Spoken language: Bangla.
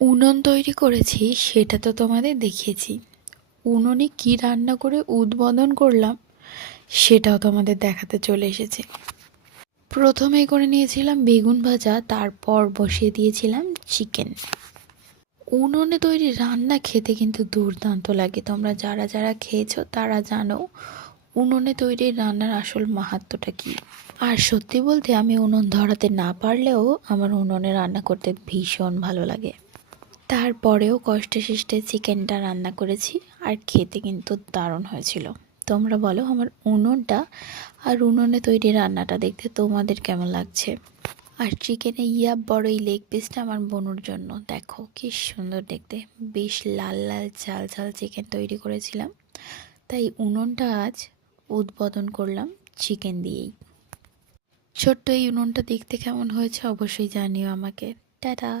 উনুন তৈরি করেছি, সেটা তো তোমাদের দেখিয়েছি। উনুনে কি রান্না করে উদ্বোধন করলাম, সেটাও তোমাদের দেখাতে চলে এসেছে। প্রথমেই করে নিয়েছিলাম বেগুন ভাজা, তারপর বসিয়ে দিয়েছিলাম চিকেন উনুনে তৈরি রান্না খেতে কিন্তু দুর্দান্ত লাগে। তোমরা যারা যারা খেয়েছো, তারা জানো উনুনে তৈরি রান্নার আসল মাহাত্ম্যটা কী। আর সত্যি বলতে, আমি উনুন ধরাতে না পারলেও আমার উনুনে রান্না করতে ভীষণ ভালো লাগে। তারপরেও কষ্টে শিষ্টে চিকেনটা রান্না করেছি আর খেতে কিন্তু দারুণ হয়েছিল। তোমরা বলো আমার উনুনটা আর উনুনে তৈরি রান্নাটা দেখতে তোমাদের কেমন লাগছে? আর চিকেনে ইয়া বড় এই লেগ পিসটা আমার বনুর জন্য। দেখো কি সুন্দর দেখতে। বেশ লাল লাল ঝাল ঝাল চিকেন তৈরি করেছিলাম। তাই উনুনটা আজ উদ্বোধন করলাম চিকেন দিয়েই। ছোট্ট এই উনুনটা দেখতে কেমন হয়েছে অবশ্যই জানিও আমাকে। টাটা!